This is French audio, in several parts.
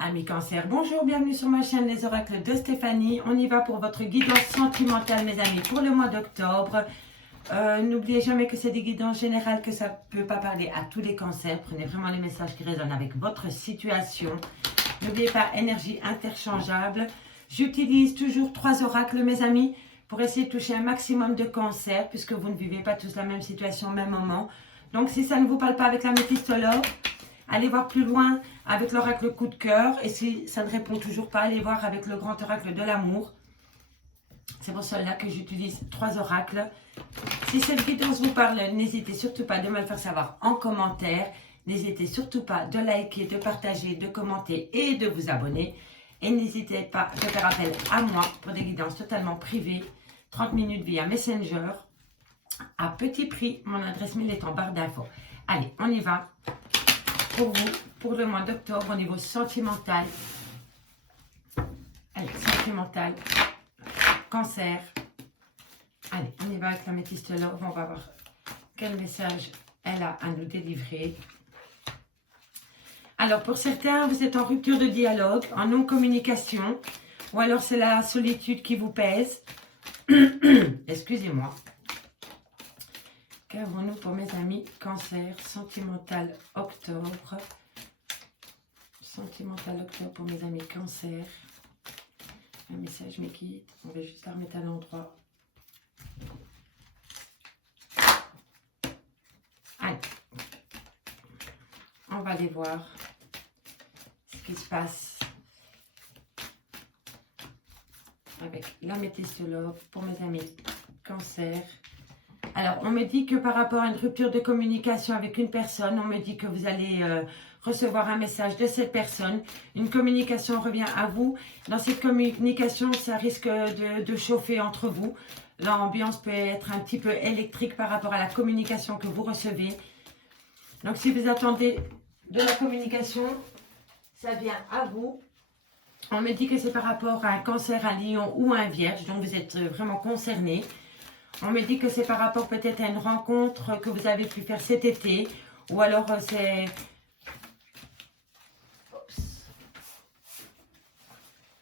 Amis cancer, bonjour, bienvenue sur ma chaîne Les Oracles de Stéphanie. On y va pour votre guidance sentimentale, mes amis, pour le mois d'octobre. N'oubliez jamais que c'est des guidances générales, que ça ne peut pas parler à tous les cancers. Prenez vraiment les messages qui résonnent avec votre situation. N'oubliez pas, énergie interchangeable. J'utilise toujours 3 oracles, mes amis, pour essayer de toucher un maximum de cancers, puisque vous ne vivez pas tous la même situation au même moment. Donc, si ça ne vous parle pas avec la méphistologue, allez voir plus loin avec l'oracle coup de cœur. Et si ça ne répond toujours pas, allez voir avec le grand oracle de l'amour. C'est pour cela que j'utilise 3 oracles. Si cette guidance vous parle, n'hésitez surtout pas de me le faire savoir en commentaire. N'hésitez surtout pas de liker, de partager, de commenter et de vous abonner. Et n'hésitez pas de faire appel à moi pour des guidances totalement privées. 30 minutes via Messenger. À petit prix, mon adresse mail est en barre d'infos. Allez, on y va. Pour vous, pour le mois d'octobre, au niveau sentimental. Allez, sentimental, cancer. Allez, on y va avec la méphistologue. On va voir quel message elle a à nous délivrer. Alors, pour certains, vous êtes en rupture de dialogue, en non-communication, ou alors c'est la solitude qui vous pèse. Excusez-moi. Qu'avons-nous pour mes amis cancer, sentimental octobre. Sentimental octobre pour mes amis cancer. Un message me quitte. On va juste la remettre à l'endroit. Allez. On va aller voir ce qui se passe avec la méphistologue pour mes amis cancer. Alors, on me dit que par rapport à une rupture de communication avec une personne, on me dit que vous allez recevoir un message de cette personne. Une communication revient à vous. Dans cette communication, ça risque de chauffer entre vous. L'ambiance peut être un petit peu électrique par rapport à la communication que vous recevez. Donc, si vous attendez de la communication, ça vient à vous. On me dit que c'est par rapport à un cancer, un lion ou un vierge. Donc, vous êtes vraiment concerné. On me dit que c'est par rapport peut-être à une rencontre que vous avez pu faire cet été. Ou alors c'est...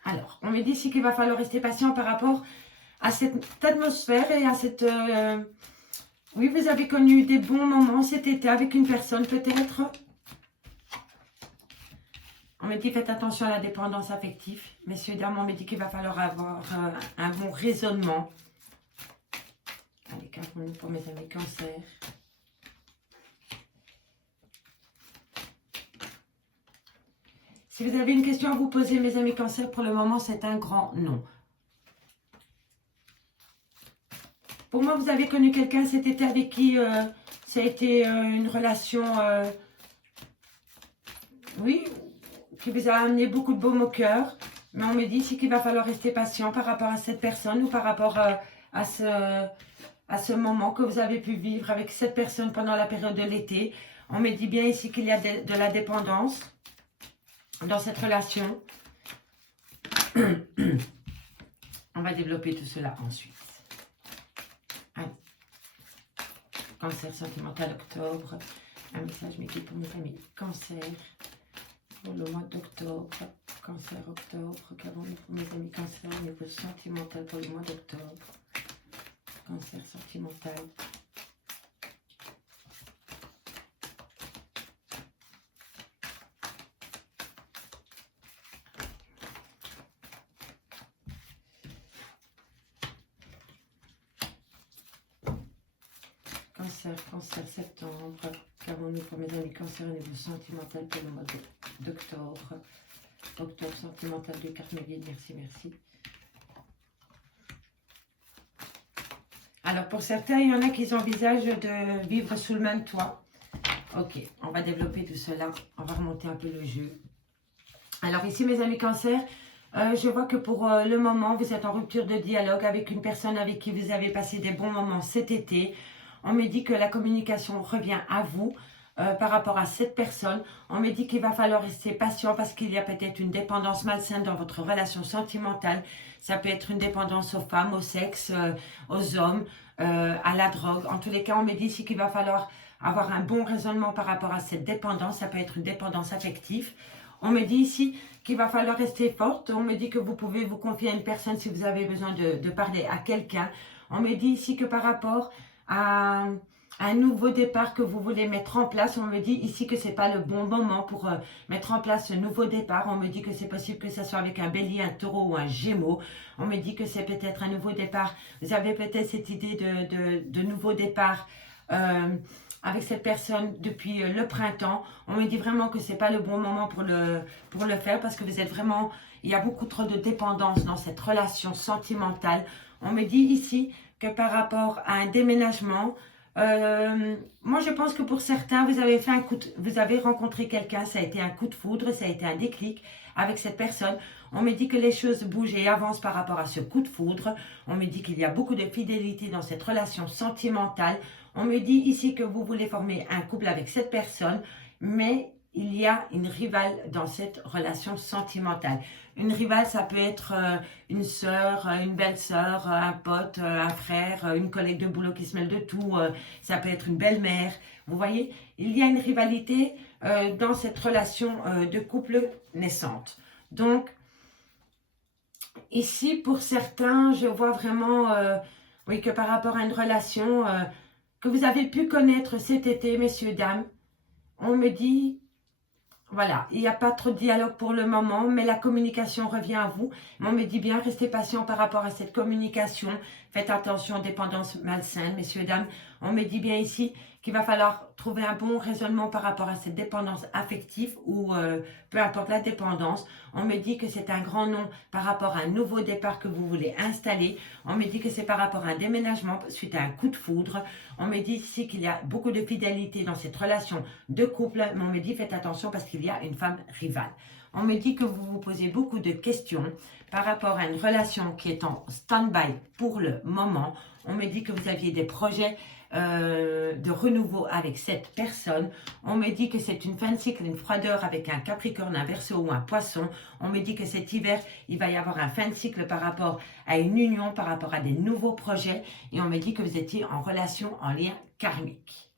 Alors, on me dit ici qu'il va falloir rester patient par rapport à cette atmosphère et à cette... Oui, vous avez connu des bons moments cet été avec une personne peut-être. On me dit faites attention à la dépendance affective. Messieurs, dames, on me dit qu'il va falloir avoir un bon raisonnement. Allez, qu'avons-nous pour mes amis cancer? Si vous avez une question à vous poser, mes amis cancer, pour le moment, c'est un grand non. Pour moi, vous avez connu quelqu'un cet été avec qui ça a été une relation, oui, qui vous a amené beaucoup de baume au cœur. Mais on me dit ici qu'il va falloir rester patient par rapport à cette personne ou par rapport à ce moment que vous avez pu vivre avec cette personne pendant la période de l'été. On me dit bien ici qu'il y a de la dépendance dans cette relation. On va développer tout cela ensuite. Allez. Cancer sentimental octobre. Un message m'équipe pour mes amis cancer. Pour le mois d'octobre. Cancer octobre. Qu'avons-nous pour mes amis cancer au niveau sentimental pour le mois d'octobre? Cancer sentimental. Cancer septembre. Qu'avons-nous pour mes amis cancer au niveau sentimental pour le mois d'octobre? Octobre sentimental de carte guide. Merci, merci. Alors, pour certains, il y en a qui envisagent de vivre sous le même toit. Ok, on va développer tout cela. On va remonter un peu le jeu. Alors, ici, mes amis cancer, je vois que pour le moment, vous êtes en rupture de dialogue avec une personne avec qui vous avez passé des bons moments cet été. On me dit que la communication revient à vous par rapport à cette personne. On me dit qu'il va falloir rester patient parce qu'il y a peut-être une dépendance malsaine dans votre relation sentimentale. Ça peut être une dépendance aux femmes, au sexe, aux hommes, à la drogue. En tous les cas, on me dit ici qu'il va falloir avoir un bon raisonnement par rapport à cette dépendance. Ça peut être une dépendance affective. On me dit ici qu'il va falloir rester forte. On me dit que vous pouvez vous confier à une personne si vous avez besoin de parler à quelqu'un. On me dit ici que par rapport à un nouveau départ que vous voulez mettre en place, on me dit ici que ce n'est pas le bon moment pour mettre en place ce nouveau départ. On me dit que c'est possible que ce soit avec un bélier, un taureau ou un gémeau. On me dit que c'est peut-être un nouveau départ. Vous avez peut-être cette idée de nouveau départ avec cette personne depuis le printemps. On me dit vraiment que ce n'est pas le bon moment pour le faire parce que vous êtes vraiment... Il y a beaucoup trop de dépendance dans cette relation sentimentale. On me dit ici que par rapport à un déménagement, moi je pense que pour certains, vous avez rencontré quelqu'un, ça a été un coup de foudre, ça a été un déclic avec cette personne. On me dit que les choses bougent et avancent par rapport à ce coup de foudre. On me dit qu'il y a beaucoup de fidélité dans cette relation sentimentale. On me dit ici que vous voulez former un couple avec cette personne, mais il y a une rivale dans cette relation sentimentale. Une rivale, ça peut être une sœur, une belle-sœur, un pote, un frère, une collègue de boulot qui se mêle de tout. Ça peut être une belle-mère. Vous voyez, il y a une rivalité dans cette relation de couple naissante. Donc, ici, pour certains, je vois vraiment oui, que par rapport à une relation que vous avez pu connaître cet été, messieurs, dames, on me dit... Voilà, il n'y a pas trop de dialogue pour le moment, mais la communication revient à vous. Mais on me dit bien, restez patient par rapport à cette communication. Faites attention aux dépendances malsaines, messieurs, dames. On me dit bien ici qu'il va falloir trouver un bon raisonnement par rapport à cette dépendance affective ou peu importe la dépendance. On me dit que c'est un grand nom par rapport à un nouveau départ que vous voulez installer. On me dit que c'est par rapport à un déménagement suite à un coup de foudre. On me dit ici qu'il y a beaucoup de fidélité dans cette relation de couple. Mais on me dit faites attention parce qu'il y a une femme rivale. On me dit que vous vous posez beaucoup de questions par rapport à une relation qui est en stand-by pour le moment. On me dit que vous aviez des projets de renouveau avec cette personne. On me dit que c'est une fin de cycle, une froideur avec un Capricorne, un Verseau ou un Poisson. On me dit que cet hiver, il va y avoir un fin de cycle par rapport à une union, par rapport à des nouveaux projets. Et on me dit que vous étiez en relation, en lien karmique.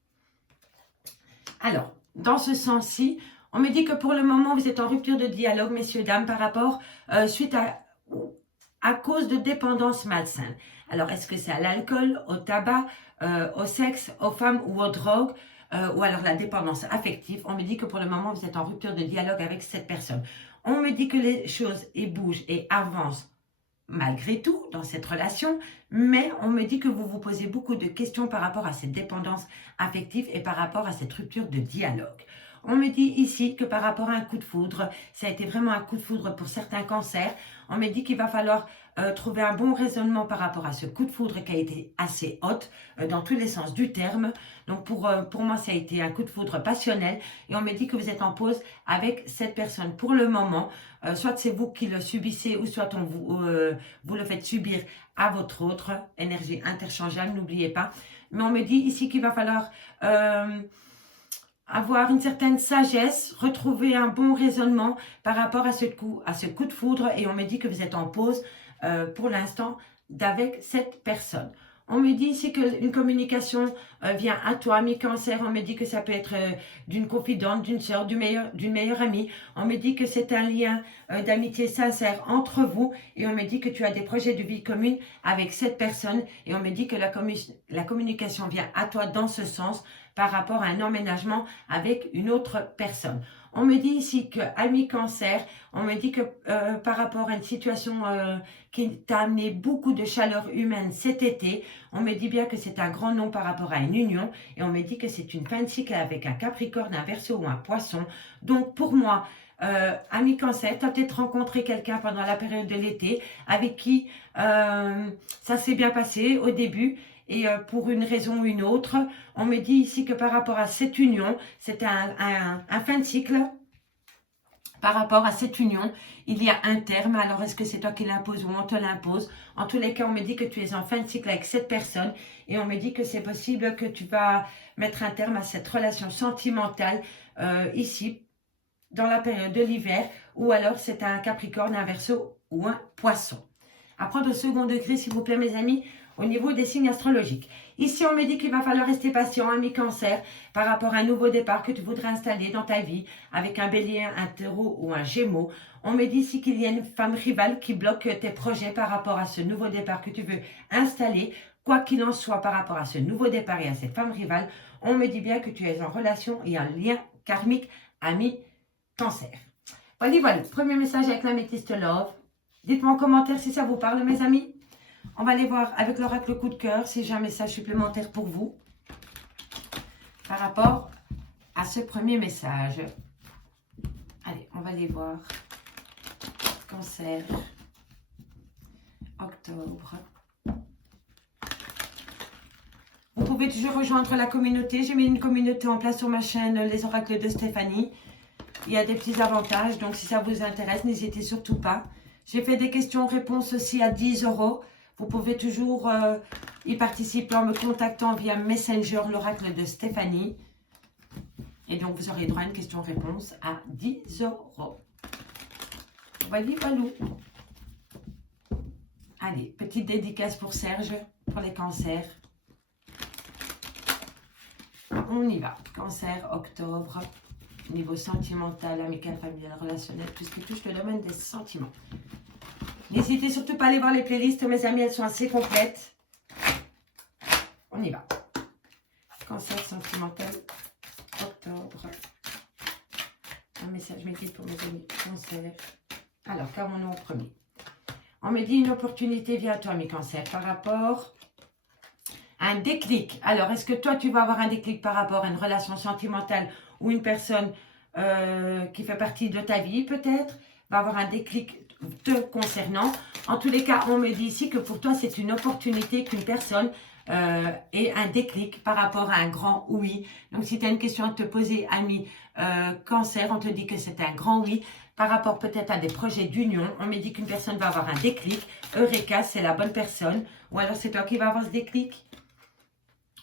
Alors, dans ce sens-ci, on me dit que pour le moment, vous êtes en rupture de dialogue, messieurs, dames, par rapport, suite à cause de dépendance malsaine. Alors, est-ce que c'est à l'alcool, au tabac, au sexe, aux femmes ou aux drogues, ou alors la dépendance affective? On me dit que pour le moment, vous êtes en rupture de dialogue avec cette personne. On me dit que les choses bougent et avancent malgré tout dans cette relation, mais on me dit que vous vous posez beaucoup de questions par rapport à cette dépendance affective et par rapport à cette rupture de dialogue. On me dit ici que par rapport à un coup de foudre, ça a été vraiment un coup de foudre pour certains cancers. On me dit qu'il va falloir trouver un bon raisonnement par rapport à ce coup de foudre qui a été assez haute dans tous les sens du terme. Donc pour moi, ça a été un coup de foudre passionnel. Et on me dit que vous êtes en pause avec cette personne pour le moment. Soit c'est vous qui le subissez ou soit vous le faites subir à votre autre. Énergie interchangeable, n'oubliez pas. Mais on me dit ici qu'il va falloir... avoir une certaine sagesse, retrouver un bon raisonnement par rapport à ce coup de foudre. Et on me dit que vous êtes en pause pour l'instant avec cette personne. On me dit ici qu'une communication vient à toi, mi-cancer. On me dit que ça peut être d'une confidente, d'une soeur, d'une meilleure amie. On me dit que c'est un lien d'amitié sincère entre vous. Et on me dit que tu as des projets de vie commune avec cette personne. Et on me dit que la communication vient à toi dans ce sens par rapport à un emménagement avec une autre personne. On me dit ici qu'à mi-cancer, on me dit que par rapport à une situation qui t'a amené beaucoup de chaleur humaine cet été, on me dit bien que c'est un grand nom par rapport à une union et on me dit que c'est une fin de cycle avec un Capricorne, un Verseau ou un Poisson. Donc pour moi, à mi-cancer, tu as peut-être rencontré quelqu'un pendant la période de l'été avec qui ça s'est bien passé au début. Et pour une raison ou une autre, on me dit ici que par rapport à cette union, c'est un fin de cycle. Par rapport à cette union, il y a un terme. Alors, est-ce que c'est toi qui l'imposes ou on te l'impose? En tous les cas, on me dit que tu es en fin de cycle avec cette personne. Et on me dit que c'est possible que tu vas mettre un terme à cette relation sentimentale ici, dans la période de l'hiver. Ou alors, c'est un Capricorne, un Verseau ou un Poisson. À prendre au second degré, s'il vous plaît, mes amis. au niveau des signes astrologiques. Ici, on me dit qu'il va falloir rester patient, ami Cancer, par rapport à un nouveau départ que tu voudrais installer dans ta vie avec un Bélier, un Taureau ou un Gémeaux. On me dit ici qu'il y a une femme rivale qui bloque tes projets par rapport à ce nouveau départ que tu veux installer. Quoi qu'il en soit par rapport à ce nouveau départ et à cette femme rivale, on me dit bien que tu es en relation et un lien karmique, ami Cancer. Voilà, premier message avec l'améthyste Love. Dites-moi en commentaire si ça vous parle, mes amis. On va aller voir avec l'oracle coup de cœur si j'ai un message supplémentaire pour vous par rapport à ce premier message. Allez, on va aller voir. Cancer, octobre. Vous pouvez toujours rejoindre la communauté. J'ai mis une communauté en place sur ma chaîne, les oracles de Stéphanie. Il y a des petits avantages, donc si ça vous intéresse, n'hésitez surtout pas. J'ai fait des questions-réponses aussi à 10 €. Vous pouvez toujours y participer en me contactant via Messenger, l'oracle de Stéphanie. Et donc, vous aurez droit à une question-réponse à 10 €. Voilà. Allez, petite dédicace pour Serge, pour les cancers. On y va. Cancer, octobre, niveau sentimental, amical, familial, relationnel, tout ce qui touche le domaine des sentiments. N'hésitez surtout pas à aller voir les playlists, mes amis, elles sont assez complètes. On y va. Cancer, sentimental, octobre. Un message médical pour mes amis cancer. Alors, qu'avons-nous en premier? On me dit une opportunité vient à toi, mes cancers, par rapport à un déclic. Alors, est-ce que toi, tu vas avoir un déclic par rapport à une relation sentimentale ou une personne qui fait partie de ta vie, peut-être, va avoir un déclic te concernant? En tous les cas, on me dit ici que pour toi, c'est une opportunité qu'une personne ait un déclic par rapport à un grand oui. Donc, si tu as une question à te poser, ami cancer, on te dit que c'est un grand oui. Par rapport peut-être à des projets d'union, on me dit qu'une personne va avoir un déclic. Eureka, c'est la bonne personne. Ou alors, c'est toi qui vas avoir ce déclic.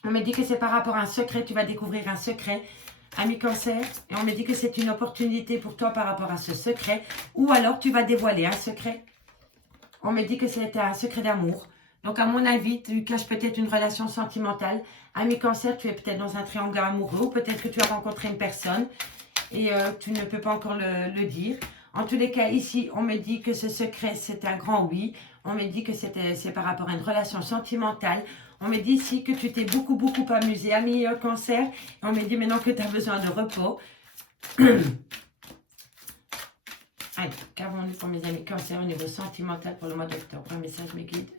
On me dit que c'est par rapport à un secret, tu vas découvrir un secret, ami cancer. Et on me dit que c'est une opportunité pour toi par rapport à ce secret. Ou alors, tu vas dévoiler un secret. On me dit que c'était un secret d'amour. Donc, à mon avis, tu caches peut-être une relation sentimentale. Ami cancer, tu es peut-être dans un triangle amoureux. Ou peut-être que tu as rencontré une personne et tu ne peux pas encore le dire. En tous les cas, ici, on me dit que ce secret, c'est un grand oui. On me dit que c'est par rapport à une relation sentimentale. On me dit ici que tu t'es beaucoup amusé, ami cancer. Et on me dit maintenant que tu as besoin de repos. Allez, qu'avons-nous pour mes amis cancer au niveau sentimental pour le mois d'octobre? Un message mes guides.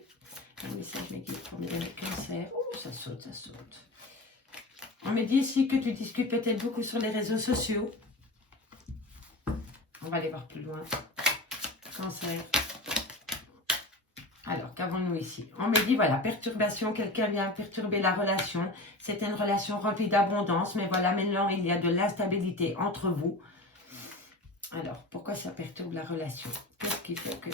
Un message mes guides pour mes amis cancer. Oh, ça saute, ça saute. On me dit ici que tu discutes peut-être beaucoup sur les réseaux sociaux. On va aller voir plus loin. Cancer. Alors, qu'avons-nous ici? On me dit, voilà, perturbation, quelqu'un vient perturber la relation. C'était une relation remplie d'abondance, mais voilà, maintenant, il y a de l'instabilité entre vous. Alors, pourquoi ça perturbe la relation? Qu'est-ce qui fait que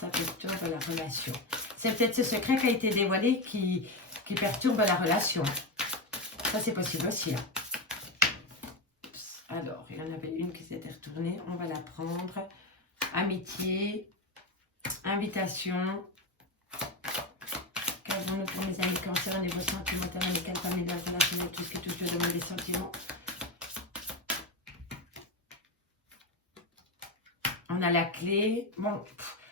ça perturbe la relation? C'est peut-être ce secret qui a été dévoilé qui perturbe la relation. Ça, c'est possible aussi. Hein. Alors, il y en avait une qui s'était retournée. On va la prendre. Amitié, invitation. Qu'avons-nous pour mes amis cancer au niveau sentimental, amical, familial, relationnel, tout ce qui touche le domaine des sentiments? On a la clé. Bon,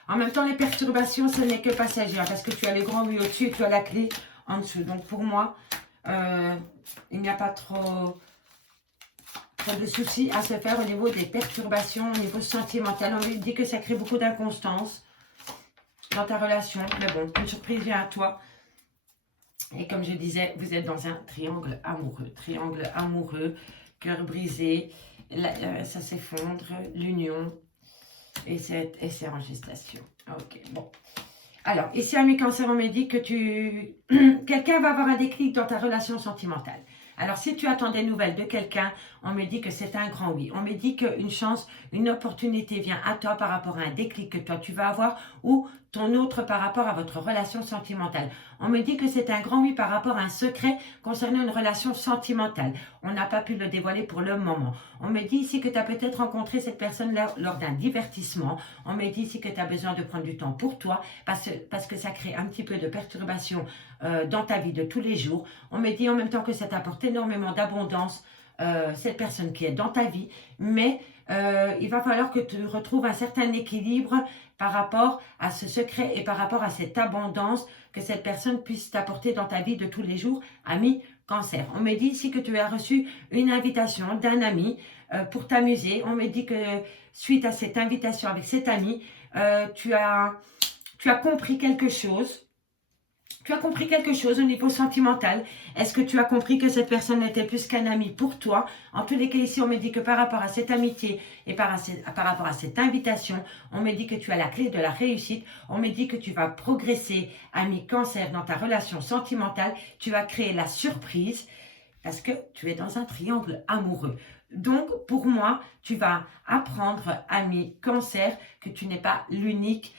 en même temps, les perturbations, ce n'est que passager. Hein, parce que tu as les grands oui au-dessus et tu as la clé en dessous. Donc, pour moi, il n'y a pas trop de soucis à se faire au niveau des perturbations, au niveau sentimental. On lui dit que ça crée beaucoup d'inconstance dans ta relation. Mais bon, une surprise vient à toi. Et comme je disais, vous êtes dans un triangle amoureux. Triangle amoureux, cœur brisé, ça s'effondre, l'union. Et c'est en gestation. Ok, bon. Alors, ici, ami cancer, on me dit que quelqu'un va avoir un déclic dans ta relation sentimentale. Alors, si tu attends des nouvelles de quelqu'un, on me dit que c'est un grand oui. On me dit qu'une chance, une opportunité vient à toi par rapport à un déclic que toi, tu vas avoir ou ton autre par rapport à votre relation sentimentale. On me dit que c'est un grand oui par rapport à un secret concernant une relation sentimentale. On n'a pas pu le dévoiler pour le moment. On me dit ici que tu as peut-être rencontré cette personne-là lors d'un divertissement. On me dit ici que tu as besoin de prendre du temps pour toi parce que ça crée un petit peu de perturbation dans ta vie de tous les jours. On me dit en même temps que ça t'apporte énormément d'abondance, cette personne qui est dans ta vie, mais il va falloir que tu retrouves un certain équilibre par rapport à ce secret et par rapport à cette abondance que cette personne puisse t'apporter dans ta vie de tous les jours, ami Cancer. On me dit ici que tu as reçu une invitation d'un ami pour t'amuser. On me dit que suite à cette invitation avec cet ami, tu as compris quelque chose. Tu as compris quelque chose au niveau sentimental. Est-ce que tu as compris que cette personne n'était plus qu'un ami pour toi? En tous les cas, ici, on me dit que par rapport à cette amitié et par rapport à cette invitation, on me dit que tu as la clé de la réussite. On me dit que tu vas progresser, ami Cancer, dans ta relation sentimentale. Tu vas créer la surprise parce que tu es dans un triangle amoureux. Donc, pour moi, tu vas apprendre, ami Cancer, que tu n'es pas l'unique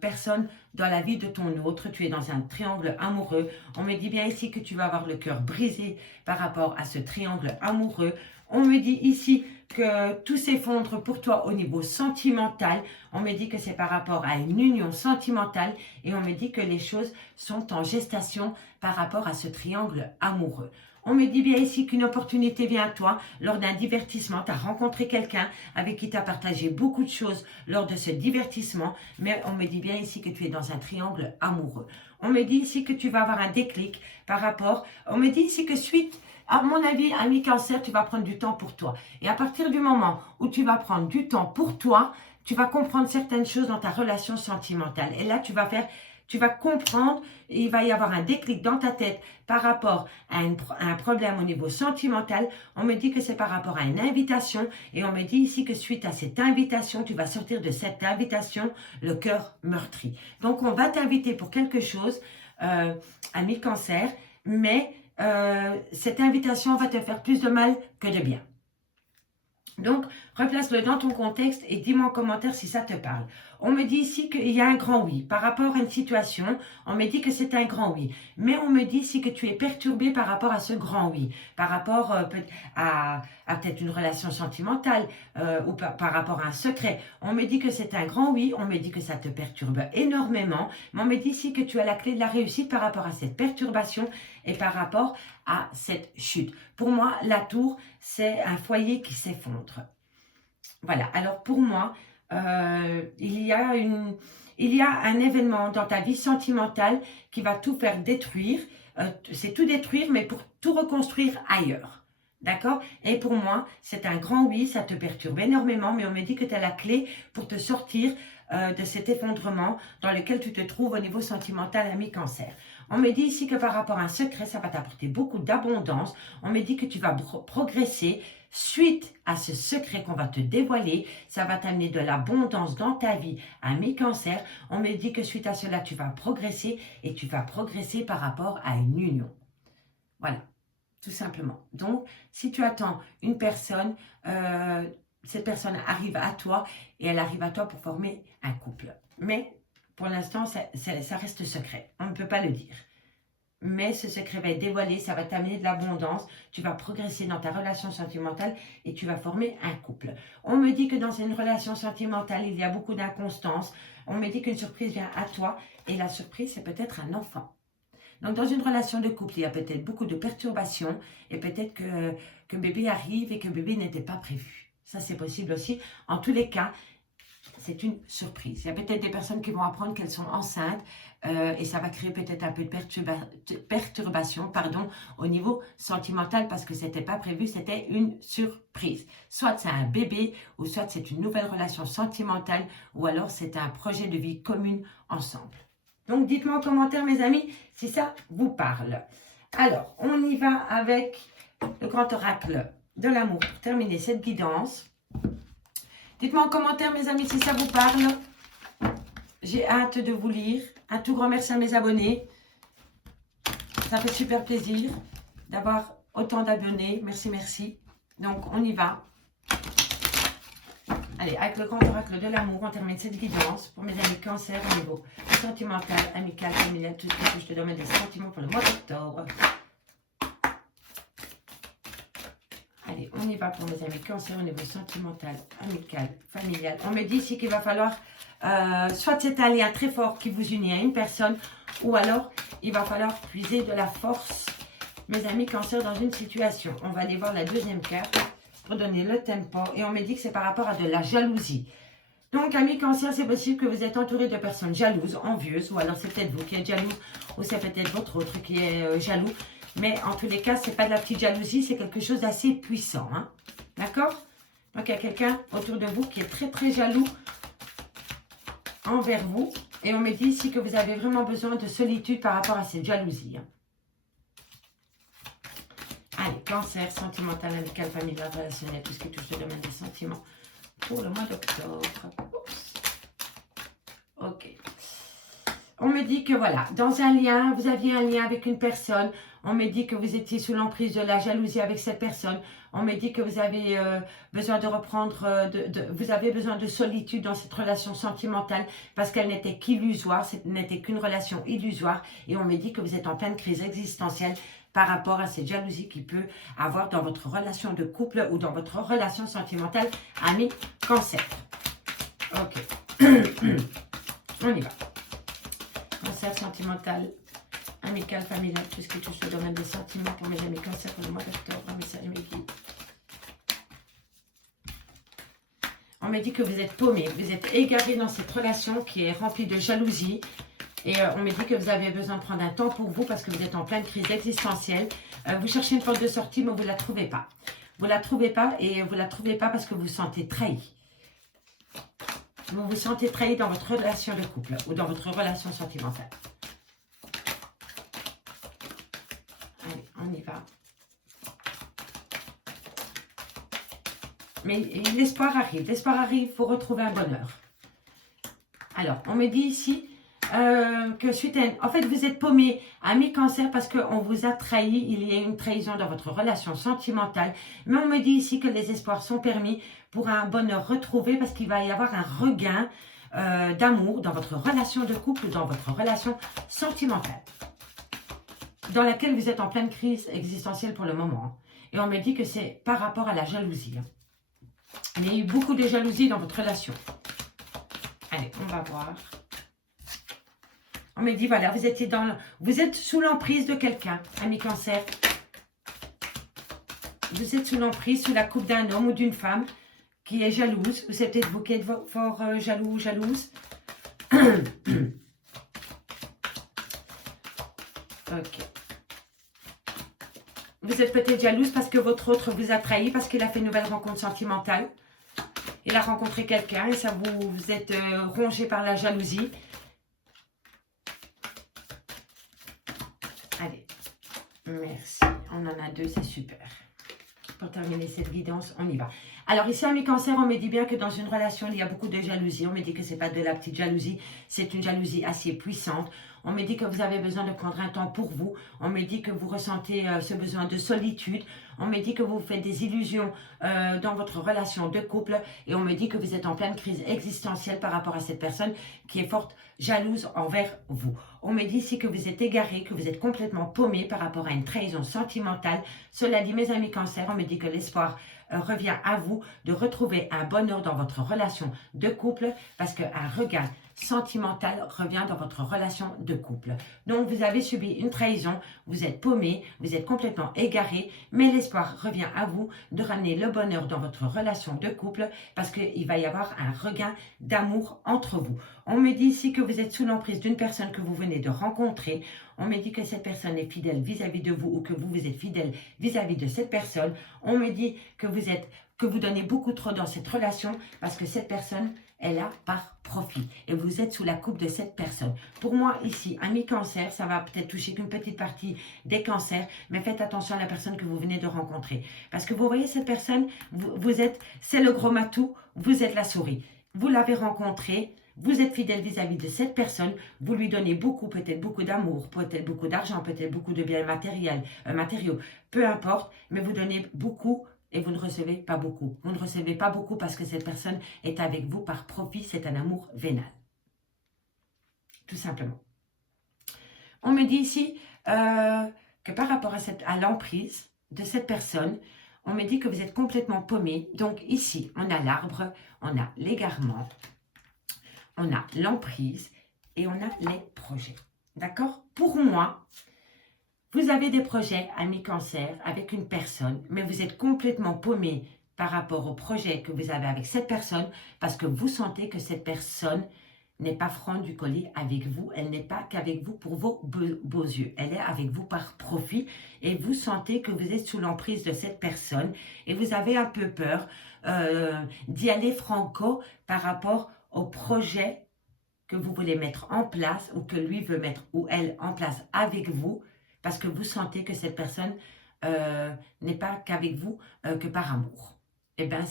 personne dans la vie de ton autre. Tu es dans un triangle amoureux. On me dit bien ici que tu vas avoir le cœur brisé par rapport à ce triangle amoureux. On me dit ici que tout s'effondre pour toi au niveau sentimental. On me dit que c'est par rapport à une union sentimentale et on me dit que les choses sont en gestation par rapport à ce triangle amoureux. On me dit bien ici qu'une opportunité vient à toi lors d'un divertissement. Tu as rencontré quelqu'un avec qui tu as partagé beaucoup de choses lors de ce divertissement. Mais on me dit bien ici que tu es dans un triangle amoureux. On me dit ici que tu vas avoir un déclic par rapport... On me dit ici que suite... À mon avis, ami Cancer, tu vas prendre du temps pour toi. Et à partir du moment où tu vas prendre du temps pour toi, tu vas comprendre certaines choses dans ta relation sentimentale. Et là, tu vas comprendre, il va y avoir un déclic dans ta tête par rapport à un problème au niveau sentimental. On me dit que c'est par rapport à une invitation et on me dit ici que suite à cette invitation, tu vas sortir de cette invitation le cœur meurtri. Donc, on va t'inviter pour quelque chose, ami Cancer, mais cette invitation va te faire plus de mal que de bien. Donc, replace-le dans ton contexte et dis-moi en commentaire si ça te parle. On me dit ici qu'il y a un grand oui. Par rapport à une situation, on me dit que c'est un grand oui. Mais on me dit ici que tu es perturbé par rapport à ce grand oui. Par rapport à peut-être une relation sentimentale ou par rapport à un secret. On me dit que c'est un grand oui. On me dit que ça te perturbe énormément. Mais on me dit ici que tu as la clé de la réussite par rapport à cette perturbation et par rapport à cette chute. Pour moi, la tour, c'est un foyer qui s'effondre. Voilà. Alors, pour moi... il y a un événement dans ta vie sentimentale qui va tout faire détruire. C'est tout détruire, mais pour tout reconstruire ailleurs. D'accord? Et pour moi, c'est un grand oui, ça te perturbe énormément, mais on me dit que tu as la clé pour te sortir de cet effondrement dans lequel tu te trouves au niveau sentimental, ami Cancer. On me dit ici que par rapport à un secret, ça va t'apporter beaucoup d'abondance. On me dit que tu vas progresser. Suite à ce secret qu'on va te dévoiler, ça va t'amener de l'abondance dans ta vie, ami Cancer. On me dit que suite à cela, tu vas progresser et tu vas progresser par rapport à une union. Voilà, tout simplement. Donc, si tu attends une personne, cette personne arrive à toi et elle arrive à toi pour former un couple. Mais pour l'instant, ça reste secret. On ne peut pas le dire. Mais ce secret va être dévoilé, ça va t'amener de l'abondance, tu vas progresser dans ta relation sentimentale et tu vas former un couple. On me dit que dans une relation sentimentale, il y a beaucoup d'inconstance. On me dit qu'une surprise vient à toi et la surprise, c'est peut-être un enfant. Donc, dans une relation de couple, il y a peut-être beaucoup de perturbations et peut-être que bébé arrive et que bébé n'était pas prévu. Ça, c'est possible aussi. En tous les cas, c'est une surprise. Il y a peut-être des personnes qui vont apprendre qu'elles sont enceintes et ça va créer peut-être un peu de perturbation au niveau sentimental parce que ce n'était pas prévu, c'était une surprise. Soit c'est un bébé ou soit c'est une nouvelle relation sentimentale ou alors c'est un projet de vie commune ensemble. Donc dites-moi en commentaire mes amis si ça vous parle. Alors on y va avec le grand oracle de l'amour pour terminer cette guidance. Dites-moi en commentaire, mes amis, si ça vous parle. J'ai hâte de vous lire. Un tout grand merci à mes abonnés. Ça fait super plaisir d'avoir autant d'abonnés. Merci, merci. Donc, on y va. Allez, avec le grand oracle de l'amour, on termine cette guidance pour mes amis cancer au niveau sentimental, amical, familial, tout ce que je te donne des sentiments pour le mois d'octobre. Allez, on y va pour mes amis cancer au niveau sentimental, amical, familial. On me dit ici qu'il va falloir soit c'est un lien très fort qui vous unit à une personne, ou alors il va falloir puiser de la force, mes amis cancer, dans une situation. On va aller voir la deuxième carte pour donner le tempo. Et on me dit que c'est par rapport à de la jalousie. Donc, amis cancer, c'est possible que vous êtes entouré de personnes jalouses, envieuses, ou alors c'est peut-être vous qui êtes jaloux, ou c'est peut-être votre autre qui est jaloux. Mais en tous les cas, ce n'est pas de la petite jalousie, c'est quelque chose d'assez puissant. Hein? D'accord? Donc, il y a quelqu'un autour de vous qui est très, très jaloux envers vous. Et on me dit ici que vous avez vraiment besoin de solitude par rapport à cette jalousie. Hein? Allez, cancer, sentimental, amical, familial, relationnel, tout ce qui touche le domaine des sentiments pour le mois d'octobre. Ok. On me dit que voilà, dans un lien, vous aviez un lien avec une personne. On me dit que vous étiez sous l'emprise de la jalousie avec cette personne. On me dit que vous avez besoin de reprendre, vous avez besoin de solitude dans cette relation sentimentale parce qu'elle n'était qu'illusoire, ce n'était qu'une relation illusoire. Et on me dit que vous êtes en pleine crise existentielle par rapport à cette jalousie qui peut avoir dans votre relation de couple ou dans votre relation sentimentale, ami cancer. Ok. On y va. Cancer sentimental, amical, familial, tout ce qui touche le domaine des sentiments pour mes amis cancer pour le mois d'octobre. Un message mes guides. On me dit que vous êtes paumé, vous êtes égaré dans cette relation qui est remplie de jalousie. Et on me dit que vous avez besoin de prendre un temps pour vous parce que vous êtes en pleine crise existentielle. Vous cherchez une porte de sortie, mais vous ne la trouvez pas. Vous ne la trouvez pas et vous ne la trouvez pas parce que vous vous sentez trahi. Vous vous sentez trahi dans votre relation de couple ou dans votre relation sentimentale. Allez, on y va. Mais l'espoir arrive, il faut retrouver un bonheur. Alors, on me dit ici que suite à... En fait, vous êtes paumé, ami cancer, parce qu'on vous a trahi. Il y a une trahison dans votre relation sentimentale. Mais on me dit ici que les espoirs sont permis pour un bonheur retrouvé parce qu'il va y avoir un regain d'amour dans votre relation de couple ou dans votre relation sentimentale dans laquelle vous êtes en pleine crise existentielle pour le moment. Et on me dit que c'est par rapport à la jalousie. Il y a eu beaucoup de jalousie dans votre relation. Allez, on va voir. On me dit, voilà, vous êtes sous l'emprise de quelqu'un, ami cancer. Vous êtes sous l'emprise, sous la coupe d'un homme ou d'une femme qui est jalouse. Ou c'est peut-être vous qui êtes fort jaloux ou jalouse. Ok. Vous êtes peut-être jalouse parce que votre autre vous a trahi, parce qu'il a fait une nouvelle rencontre sentimentale. Il a rencontré quelqu'un et ça vous êtes rongé par la jalousie. Allez, merci. On en a deux, c'est super. Pour terminer cette guidance, on y va. Alors ici, amis cancer, on me dit bien que dans une relation, il y a beaucoup de jalousie. On me dit que ce n'est pas de la petite jalousie, c'est une jalousie assez puissante. On me dit que vous avez besoin de prendre un temps pour vous. On me dit que vous ressentez ce besoin de solitude. On me dit que vous faites des illusions dans votre relation de couple. Et on me dit que vous êtes en pleine crise existentielle par rapport à cette personne qui est forte jalouse envers vous. On me dit ici que vous êtes égaré, que vous êtes complètement paumé par rapport à une trahison sentimentale. Cela dit, mes amis cancer, on me dit que l'espoir revient à vous de retrouver un bonheur dans votre relation de couple parce qu'un regain sentimental revient dans votre relation de couple. Donc, vous avez subi une trahison, vous êtes paumé, vous êtes complètement égaré, mais l'espoir revient à vous de ramener le bonheur dans votre relation de couple parce qu'il va y avoir un regain d'amour entre vous. On me dit ici que vous êtes sous l'emprise d'une personne que vous venez de rencontrer. On me dit que cette personne est fidèle vis-à-vis de vous ou que vous êtes fidèle vis-à-vis de cette personne. On me dit que vous donnez beaucoup trop dans cette relation parce que cette personne est là par profit et vous êtes sous la coupe de cette personne. Pour moi ici, ami cancer, ça va peut-être toucher qu'une petite partie des cancers, mais faites attention à la personne que vous venez de rencontrer. Parce que vous voyez cette personne, c'est le gros matou, vous êtes la souris. Vous l'avez rencontré, vous êtes fidèle vis-à-vis de cette personne, vous lui donnez beaucoup, peut-être beaucoup d'amour, peut-être beaucoup d'argent, peut-être beaucoup de biens matériaux, peu importe, mais vous donnez beaucoup et vous ne recevez pas beaucoup. Vous ne recevez pas beaucoup parce que cette personne est avec vous par profit, c'est un amour vénal. Tout simplement. On me dit ici que par rapport à l'emprise de cette personne, on me dit que vous êtes complètement paumé. Donc ici, on a l'arbre, on a l'égarement, on a l'emprise et on a les projets. D'accord? Pour moi, vous avez des projets, amis cancer, avec une personne, mais vous êtes complètement paumé par rapport au projet que vous avez avec cette personne parce que vous sentez que cette personne n'est pas franc du collier avec vous, elle n'est pas qu'avec vous pour vos beaux yeux, elle est avec vous par profit et vous sentez que vous êtes sous l'emprise de cette personne et vous avez un peu peur d'y aller franco par rapport au projet que vous voulez mettre en place ou que lui veut mettre ou elle en place avec vous parce que vous sentez que cette personne n'est pas qu'avec vous que par amour. Eh bien,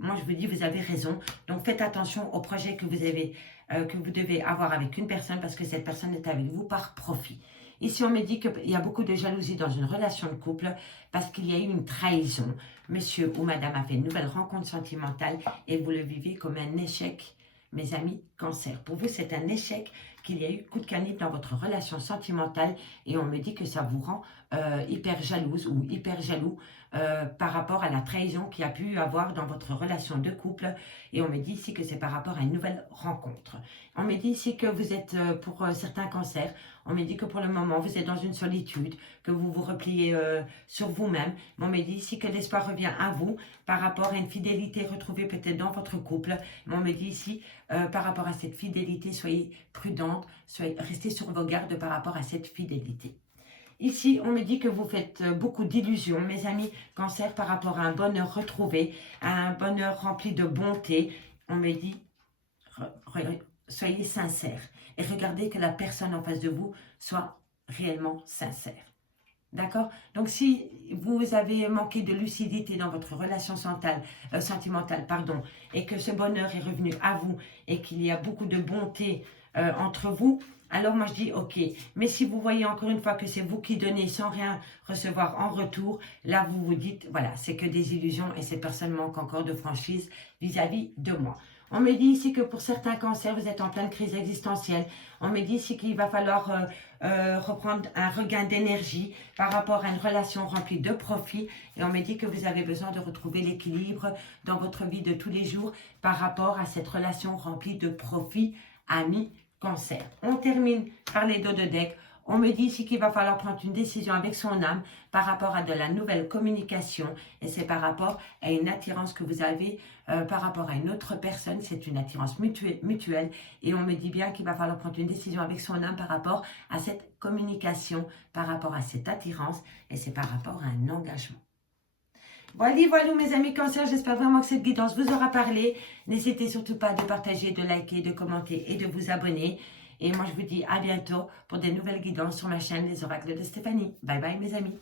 moi je vous dis, vous avez raison. Donc faites attention au projet que vous devez avoir avec une personne parce que cette personne est avec vous par profit. Ici, on me dit qu'il y a beaucoup de jalousie dans une relation de couple parce qu'il y a eu une trahison. Monsieur ou madame a fait une nouvelle rencontre sentimentale et vous le vivez comme un échec, mes amis cancer. Pour vous, c'est un échec qu'il y a eu coup de canif dans votre relation sentimentale et on me dit que ça vous rend hyper jalouse ou hyper jaloux par rapport à la trahison qu'il y a pu avoir dans votre relation de couple et on me dit ici que c'est par rapport à une nouvelle rencontre. On me dit ici que vous êtes, pour certains cancers, on me dit que pour le moment vous êtes dans une solitude, que vous vous repliez sur vous-même. On me dit ici que l'espoir revient à vous par rapport à une fidélité retrouvée peut-être dans votre couple. On me dit ici par rapport à cette fidélité, soyez prudente, restez sur vos gardes par rapport à cette fidélité. Ici, on me dit que vous faites beaucoup d'illusions, mes amis cancer, par rapport à un bonheur retrouvé, à un bonheur rempli de bonté. On me dit, soyez sincères et regardez que la personne en face de vous soit réellement sincère. D'accord? Donc, si vous avez manqué de lucidité dans votre relation sentimentale, et que ce bonheur est revenu à vous et qu'il y a beaucoup de bonté entre vous, alors moi je dis ok. Mais si vous voyez encore une fois que c'est vous qui donnez sans rien recevoir en retour, là vous vous dites, voilà, c'est que des illusions et cette personne manque encore de franchise vis-à-vis de moi. On me dit ici que pour certains cancers, vous êtes en pleine crise existentielle. On me dit ici qu'il va falloir reprendre un regain d'énergie par rapport à une relation remplie de profit. Et on me dit que vous avez besoin de retrouver l'équilibre dans votre vie de tous les jours par rapport à cette relation remplie de profit, amis, cancer. On termine par les dos de deck. On me dit ici qu'il va falloir prendre une décision avec son âme par rapport à de la nouvelle communication et c'est par rapport à une attirance que vous avez par rapport à une autre personne. C'est une attirance mutuelle et on me dit bien qu'il va falloir prendre une décision avec son âme par rapport à cette communication, par rapport à cette attirance et c'est par rapport à un engagement. Voilà mes amis cancer, j'espère vraiment que cette guidance vous aura parlé. N'hésitez surtout pas de partager, de liker, de commenter et de vous abonner. Et moi, je vous dis à bientôt pour des nouvelles guidances sur ma chaîne Les Oracles de Stéphanie. Bye bye mes amis.